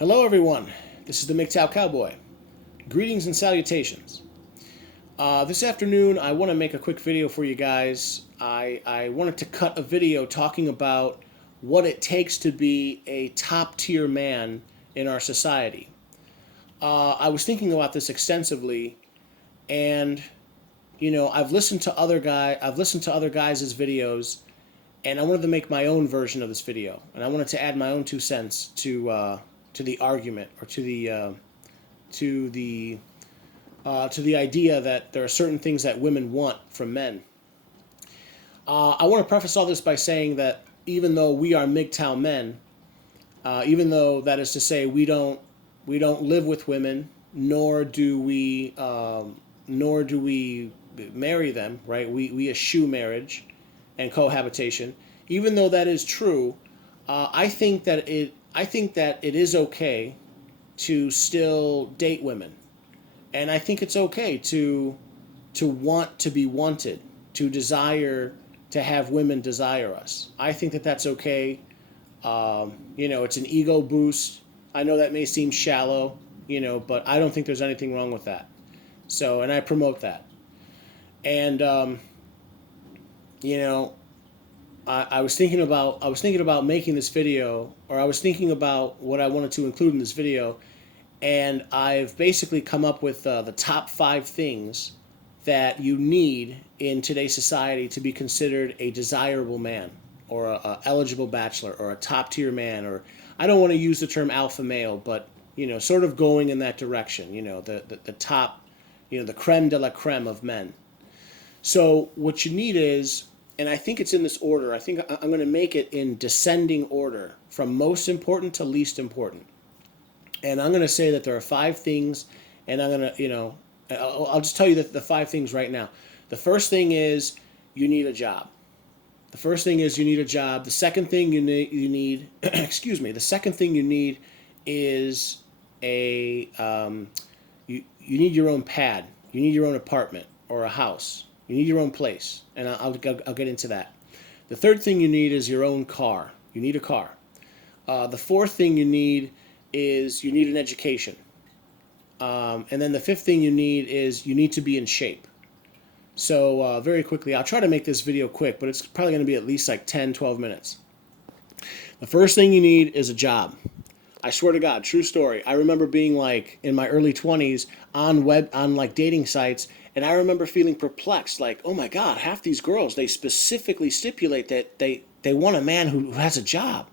Hello, everyone. This is the Mgtow Cowboy. Greetings and salutations. This afternoon, I want to make a quick video for you guys. I wanted to cut a video talking about what it takes to be a top-tier man in our society. I was thinking about this extensively, and I've listened to other guys' videos, and I wanted to make my own version of this video, and I wanted to add my own 2 cents to the argument, or to the to the idea that there are certain things that women want from men. I want to preface all this by saying that even though we are Mgtow men, even though that is to say we don't live with women, nor do we marry them, right? We eschew marriage and cohabitation. Even though that is true, I think that it is okay to still date women, and I think it's okay to want to be wanted, to desire to have women desire us. I think that that's okay. It's an ego boost. I know that may seem shallow, but I don't think there's anything wrong with that. So, and I promote that. And you know, I was thinking about making this video, or I was thinking about what I wanted to include in this video, and I've basically come up with the top 5 things that you need in today's society to be considered a desirable man, or a eligible bachelor, or a top tier man, or I don't want to use the term alpha male, but sort of going in that direction. The top, the creme de la creme of men. So what you need is, and I think it's in this order. I think I'm going to make it in descending order from most important to least important. And I'm going to say that there are 5 things, and I'm going to, I'll just tell you the 5 things right now. The first thing is you need a job. The first thing is you need a job. The second thing you need excuse me. The second thing you need is you need your own pad. You need your own apartment or a house. You need your own place, and I'll get into that. The third thing you need is your own car. You need a car. The fourth thing you need is you need an education. And then the fifth thing you need is you need to be in shape. So very quickly, I'll try to make this video quick, but it's probably going to be at least like 10, 12 minutes. The first thing you need is a job. I swear to God, true story. I remember being like in my early 20s on like dating sites, and I remember feeling perplexed, like, oh my God, half these girls, they specifically stipulate that they want a man who has a job.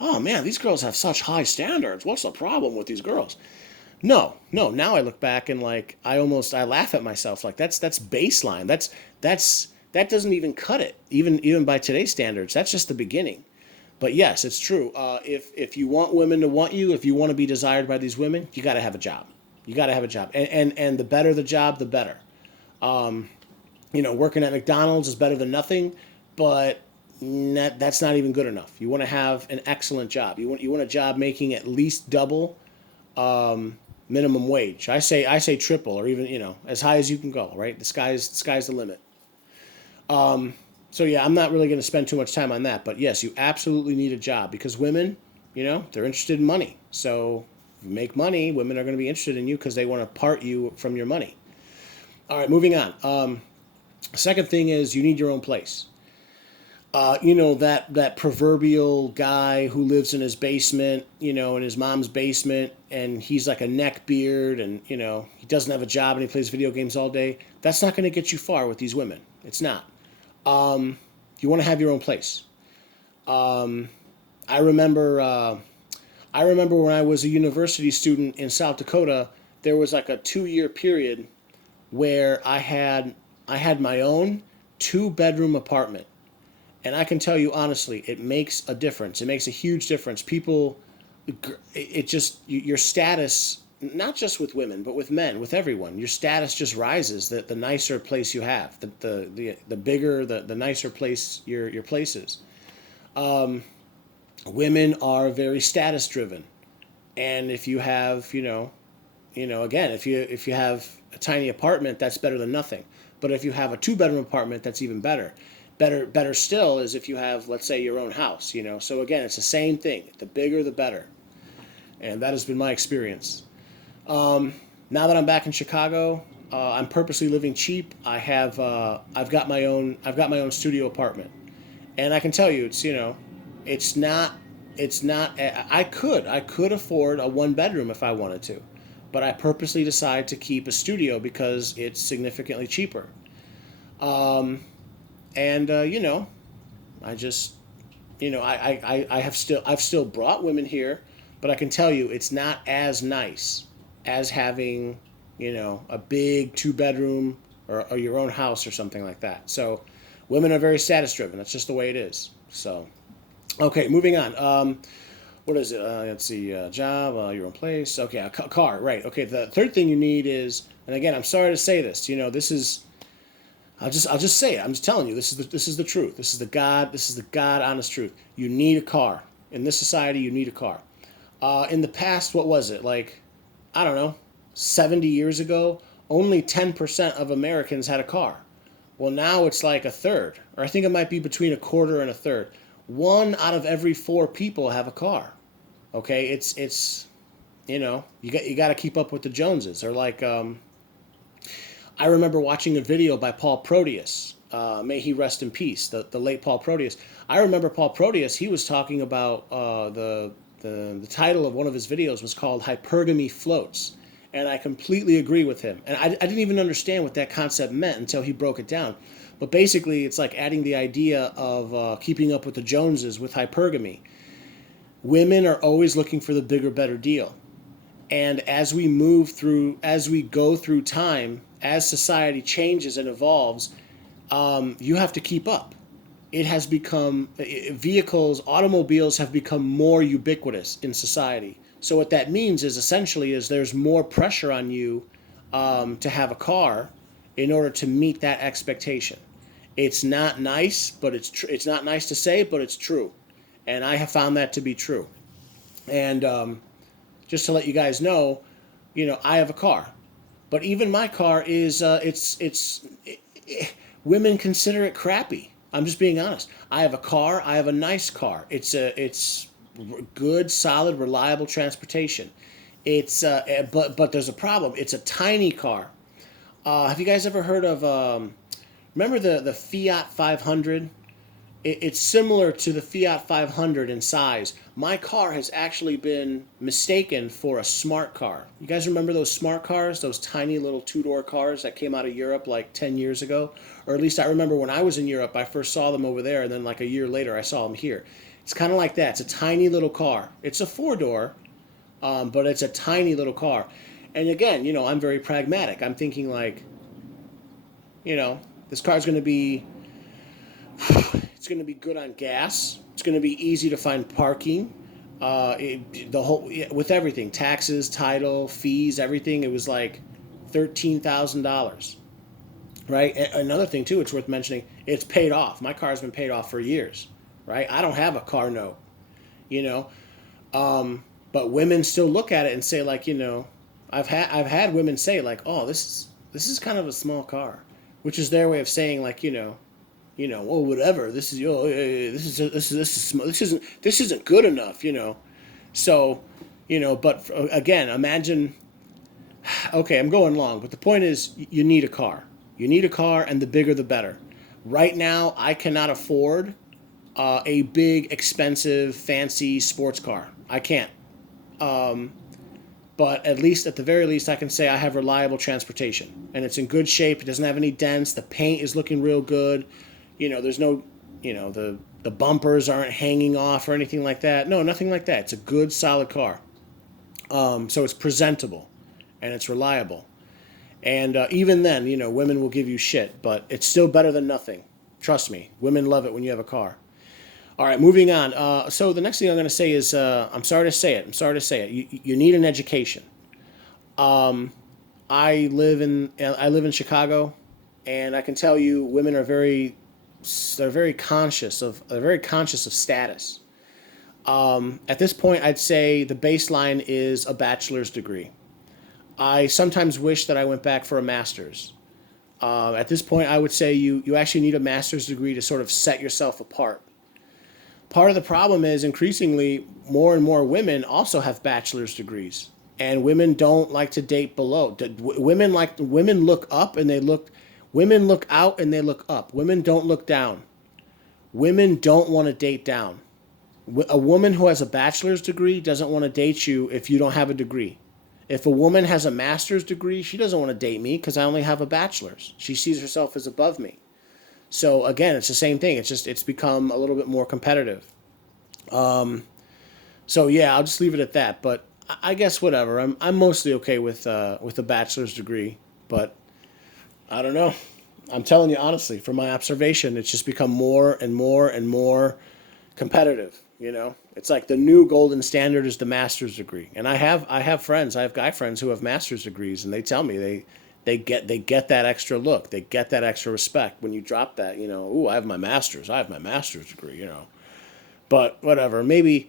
Oh man, these girls have such high standards. What's the problem with these girls? No. Now I look back and like I laugh at myself. Like that's baseline. That doesn't even cut it. Even by today's standards, that's just the beginning. But yes, it's true. If you want women to want you, if you want to be desired by these women, you got to have a job. You got to have a job, and the better the job, the better. Working at McDonald's is better than nothing, but that's not even good enough. You want to have an excellent job. You want a job making at least double minimum wage. I say triple, or even as high as you can go. Right, the sky's the limit. So yeah, I'm not really going to spend too much time on that. But yes, you absolutely need a job, because women, they're interested in money. So if you make money, women are going to be interested in you because they want to part you from your money. All right, moving on. Second thing is you need your own place. That proverbial guy who lives in his basement, in his mom's basement, and he's like a neck beard, and he doesn't have a job and he plays video games all day. That's not going to get you far with these women. It's not. You want to have your own place. I remember when I was a university student in South Dakota, there was like a 2-year period where I had my own 2-bedroom apartment. And I can tell you honestly, it makes a difference. It makes a huge difference. Your status, not just with women, but with men, with everyone, your status just rises. The nicer place you have, the bigger, the nicer place your place is. Women are very status driven, and if you have, again, if you have a tiny apartment, that's better than nothing. But if you have a 2-bedroom apartment, that's even better. Better still is if you have, let's say, your own house. So again, it's the same thing. The bigger, the better. and that has been my experience. Now that I'm back in Chicago, I'm purposely living cheap. I've got my own studio apartment, and I can tell you, it's not, it's not. I could afford a one bedroom if I wanted to, but I purposely decide to keep a studio because it's significantly cheaper. And I just, I've still brought women here, but I can tell you it's not as nice as having, a big two bedroom or your own house or something like that. So women are very status driven. That's just the way it is. So, okay, moving on. What is it? Let's see, job, your own place. Okay, a car, right. Okay, the third thing you need is, and again, I'm sorry to say this, this is, I'll just say it. I'm just telling you. This is the truth. This is the God honest truth. You need a car in this society. You need a car. In the past, what was it like? I don't know, 70 years ago, only 10% of Americans had a car. Well, now it's like a third, or I think it might be between a quarter and a third. One out of every four people have a car. Okay, it's you got to keep up with the Joneses. Or like I remember watching a video by Paul Proteus. May he rest in peace, the late Paul Proteus. I remember Paul Proteus, he was talking about the title of one of his videos was called Hypergamy Floats. And I completely agree with him. And I didn't even understand what that concept meant until he broke it down. But basically, it's like adding the idea of keeping up with the Joneses with hypergamy. Women are always looking for the bigger, better deal. And as we go through time, as society changes and evolves, you have to keep up. It has become, automobiles have become more ubiquitous in society. So what that means is essentially is there's more pressure on you to have a car in order to meet that expectation. It's not nice, but it's not nice to say, but it's true. And I have found that to be true. And just to let you guys know, I have a car, but even my car is women consider it crappy. I'm just being honest. I have a car. I have a nice car. It's good, solid, reliable transportation. It's but there's a problem. It's a tiny car. Have you guys ever heard of remember the Fiat 500? It's similar to the Fiat 500 in size. My car has actually been mistaken for a smart car. You guys remember those smart cars, those tiny little two-door cars that came out of Europe like 10 years ago? Or at least I remember when I was in Europe, I first saw them over there, and then like a year later, I saw them here. It's kind of like that. It's a tiny little car. It's a four-door, but it's a tiny little car. And again, I'm very pragmatic. I'm thinking like, this car's going to be it's going to be good on gas. It's going to be easy to find parking. With everything, taxes, title, fees, everything. It was like $13,000. Right. Another thing too, it's worth mentioning. It's paid off. My car's been paid off for years. Right. I don't have a car note. You know, but women still look at it and say like, I've had women say like, oh, this is kind of a small car, which is their way of saying like, well, whatever. This is this isn't good enough, So, but again, imagine. Okay, I'm going long, but the point is, you need a car. You need a car, and the bigger the better. Right now, I cannot afford a big, expensive, fancy sports car. I can't. But at the very least, I can say I have reliable transportation, and it's in good shape. It doesn't have any dents. The paint is looking real good. There's no, the bumpers aren't hanging off or anything like that. No, nothing like that. It's a good, solid car. So it's presentable, and it's reliable. And even then, women will give you shit, but it's still better than nothing. Trust me, women love it when you have a car. All right, moving on. So the next thing I'm going to say is, I'm sorry to say it. You need an education. I live in Chicago, and I can tell you, women are very conscious of status. At this point, I'd say the baseline is a bachelor's degree. I sometimes wish that I went back for a master's. At this point, I would say you actually need a master's degree to sort of set yourself apart. part of the problem is increasingly more and more women also have bachelor's degrees, and women don't like to date below. Women look up and they look, women look out and they look up. Women don't look down. Women don't want to date down. A woman who has a bachelor's degree doesn't want to date you if you don't have a degree. If a woman has a master's degree, she doesn't want to date me because I only have a bachelor's. She sees herself as above me. So again, it's the same thing. It's become a little bit more competitive. So yeah, I'll just leave it at that. But I guess whatever. I'm mostly okay with a bachelor's degree, but I don't know. I'm telling you honestly, from my observation, it's just become more and more and more competitive. You know, it's like the new golden standard is the master's degree. And I have friends, I have guy friends who have master's degrees, and they tell me they get that extra look, they get that extra respect when you drop that. You know, ooh, I have my master's degree. You know, but whatever. Maybe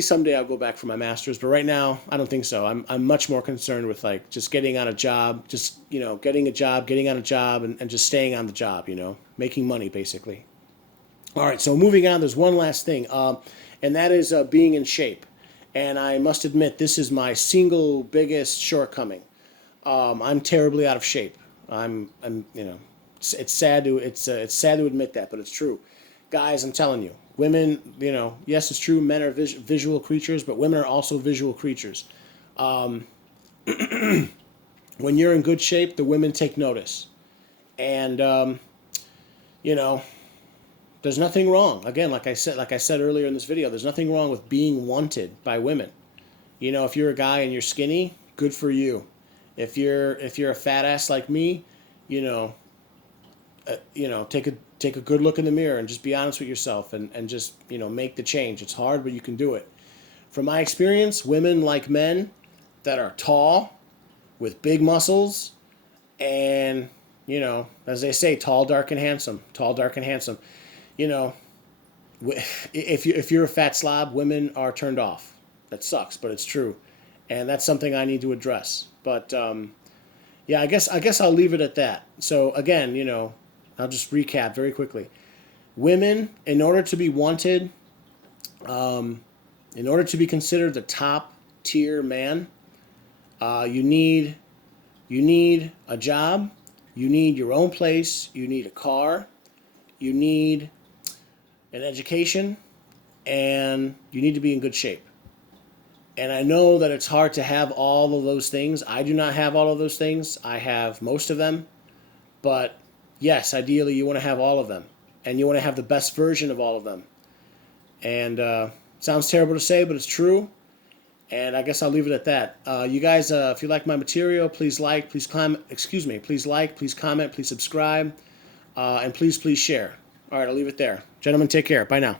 someday I'll go back for my master's, but right now I don't think so. I'm much more concerned with like just getting on a job, just getting a job, getting on a job, and just staying on the job. Making money basically. All right, so moving on, there's one last thing, and that is being in shape. And I must admit, this is my single biggest shortcoming. I'm terribly out of shape. It's sad to admit that, but it's true. Guys, I'm telling you, women, yes, it's true. Men are visual creatures, but women are also visual creatures. When you're in good shape, the women take notice, and there's nothing wrong. Again, like I said earlier in this video, there's nothing wrong with being wanted by women. If you're a guy and you're skinny, good for you. If you're a fat ass like me, take a good look in the mirror and just be honest with yourself and just make the change. It's hard, but you can do it. From my experience, women like men that are tall, with big muscles, and as they say, tall, dark, and handsome. Tall, dark, and handsome. If you're a fat slob, women are turned off. That sucks, but it's true, and that's something I need to address. But yeah, I guess I'll leave it at that. So again, I'll just recap very quickly. Women, in order to be wanted, in order to be considered the top tier man, you need a job, you need your own place, you need a car, you need an education, and you need to be in good shape. And I know that it's hard to have all of those things. I do not have all of those things. I have most of them. But yes, ideally you want to have all of them. And you want to have the best version of all of them. And sounds terrible to say, but it's true. And I guess I'll leave it at that. You guys, if you like my material, please like, please comment, please like, please comment, please subscribe, and please share. All right, I'll leave it there. Gentlemen, take care. Bye now.